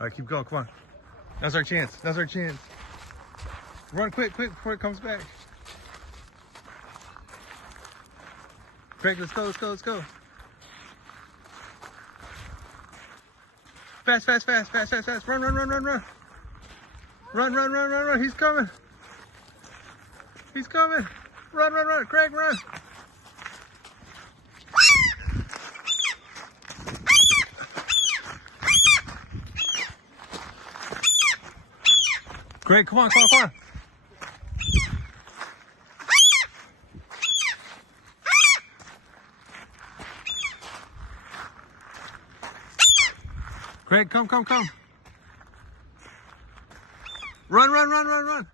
All right, keep going. Come on. Now's our chance. Now's our chance. Run quick before it comes back. Craig, let's go. Fast. Run. Run. He's coming. Run. Craig, run. Craig, come on. Craig, come. Run.